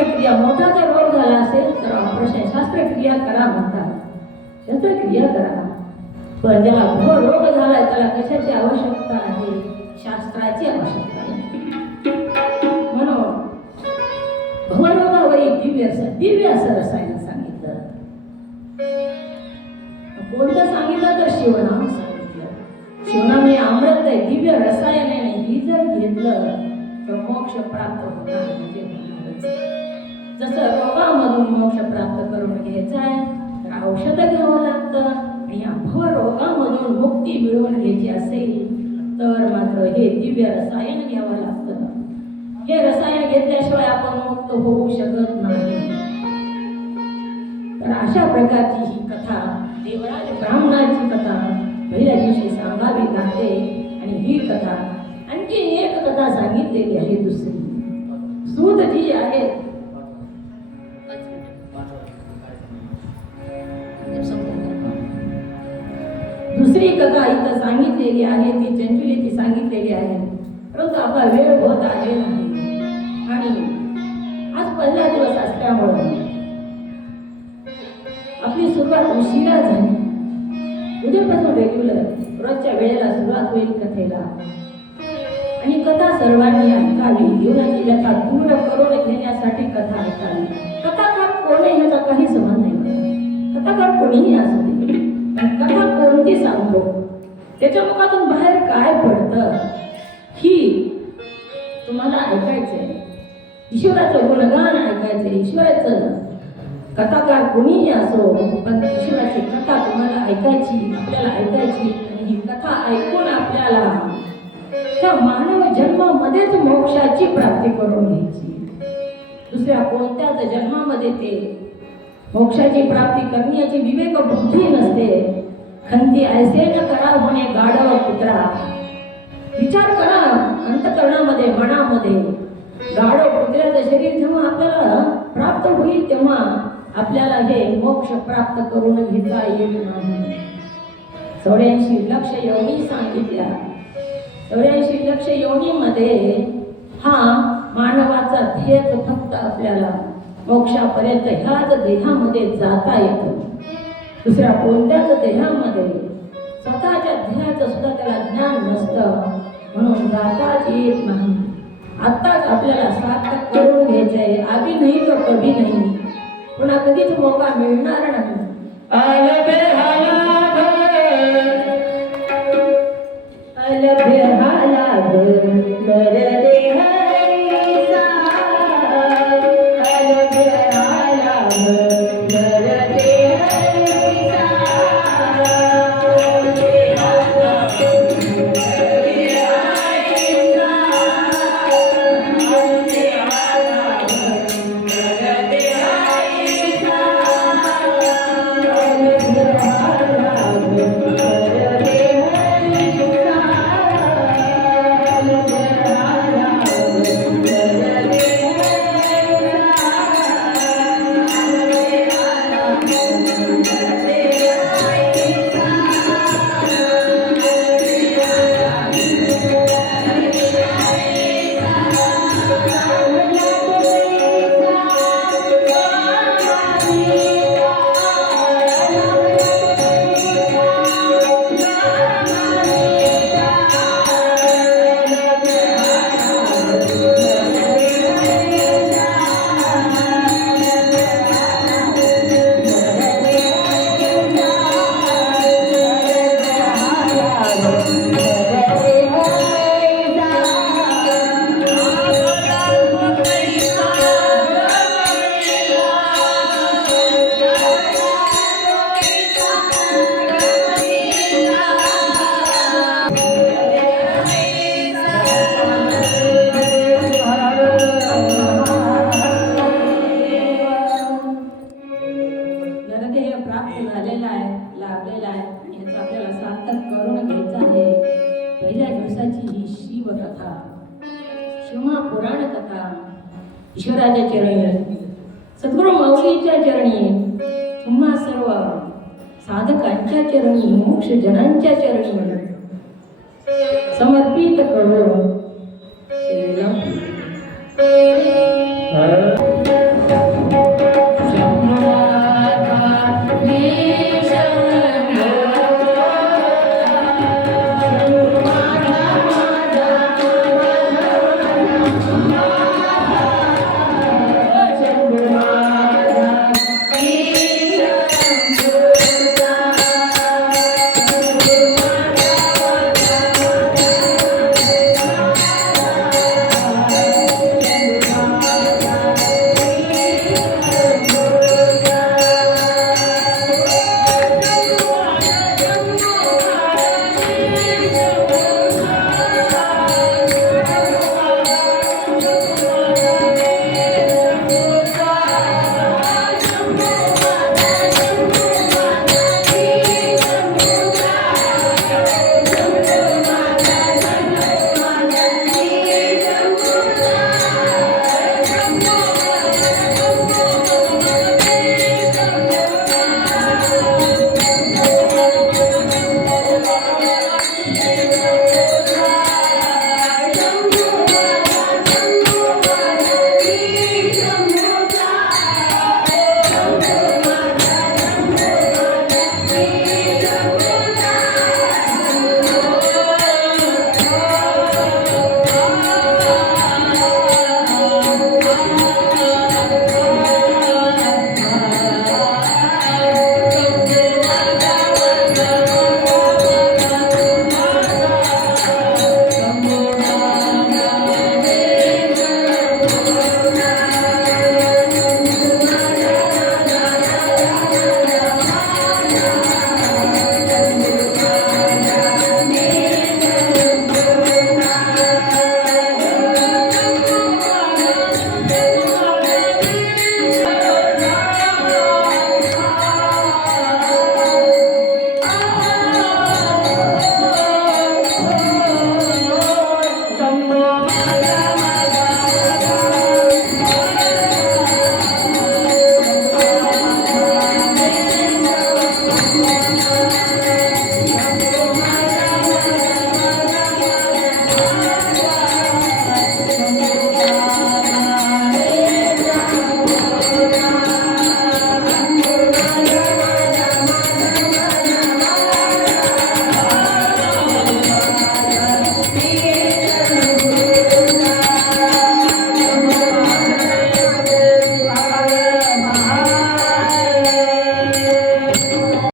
शस्त्रक्रिया, मोठा जर रोग झाला असेल तर ऑपरेशन शस्त्रक्रिया करा म्हणतात, शस्त्रक्रिया करा. पण ज्याला घोर रोग झालाय त्याला कशाची आवश्यकता आहे? शास्त्राची आवश्यकता आहे. म्हणून भवरोगावरील दिव्य असं रसायन सांगितलं. कोणतं सांगितलं तर शिवनाम सांगितलं. शिवनाम हे अमृत आहे, दिव्य रसायन आहे. ही जर घेतलं तर मोक्ष प्राप्त होणार म्हणजे होणारच. जसं रोगामधून मोक्ष प्राप्त करून घ्यायचा आहे तर औषध घ्यावं लागतं, आणि अभव रोगामधून मुक्ती मिळवून घ्यायची असेल तर मात्र हे दिव्य रसायन घ्यावं लागतं. हे रसायन घेतल्याशिवाय आपण मुक्त होऊ शकत नाही. तर अशा प्रकारची ही कथा, देवराज ब्राह्मणाची कथा पहिल्या दिवशी सांगावी लागते. आणि ही कथा आणखी एक कथा सांगितलेली आहे दुसरी. सूत जी आहे दुसरी कथा इथं सांगितलेली आहे, ती चंचुलीची सांगितलेली आहे. परंतु आपला वेळ होत आहे नाही आणि आज पहिला दिवस असल्यामुळे आपली सुरुवात उशिरा झाली. उद्यापासून रेग्युलर रोजच्या वेळेला सुरुवात होईल कथेला. आणि कथा सर्वांनी ऐकावी. जीवनाची व्यथा दूर करून घेण्यासाठी कथा ऐकावी. कथाकार कोण आहे याचा काही संबंध नाही. कथाकार कोणीही असू दे, कथा कोणती सांगतो, त्याच्या मुखातून बाहेर काय पडतं ही तुम्हाला ऐकायचंय. ईश्वराचं गुणगान ऐकायचंय. ईश्वराचं कथाकार कोणीही असो, पण ईश्वराची कथा तुम्हाला ऐकायची, आपल्याला ऐकायची. आणि ही कथा ऐकून आपल्याला त्या मानव जन्मामध्येच मोक्षाची प्राप्ती करून घ्यायची. दुसऱ्या कोणत्याच जन्मामध्ये ते मोक्षाची प्राप्ती करण्याची विवेक बुद्धी नसते. खंती ऐसे न करा होणे गाढव पुत्रा. विचार करा अंतकरणामध्ये, मनामध्ये. गाढव पुत्राचं शरीर जेव्हा आपल्याला प्राप्त होईल तेव्हा आपल्याला हे मोक्ष प्राप्त करून घेता येईल नाही. 84 लक्ष योनी सांगितल्या. 84 लक्ष योनीमध्ये हा मानवाचा ध्येय फक्त आपल्याला मोक्षापर्यंत ह्याच देहामध्ये जाता येतं. दुसऱ्या कोणत्याच देहामध्ये स्वतःच्या ध्येयाचं सुद्धा त्याला ज्ञान नसतं, म्हणून जाताच येत नाही. आत्ताच आपल्याला सार्थक करून घ्यायचंय. आधी नाही तर कधी नाही, पुन्हा कधीच मौका मिळणार नाही. ईश्वराच्या चरणी, सद्गुरू माऊलीच्या चरणी, तुम्हा सर्व साधकांच्या चरणी, मोक्ष जनांच्या चरणी समर्पित करून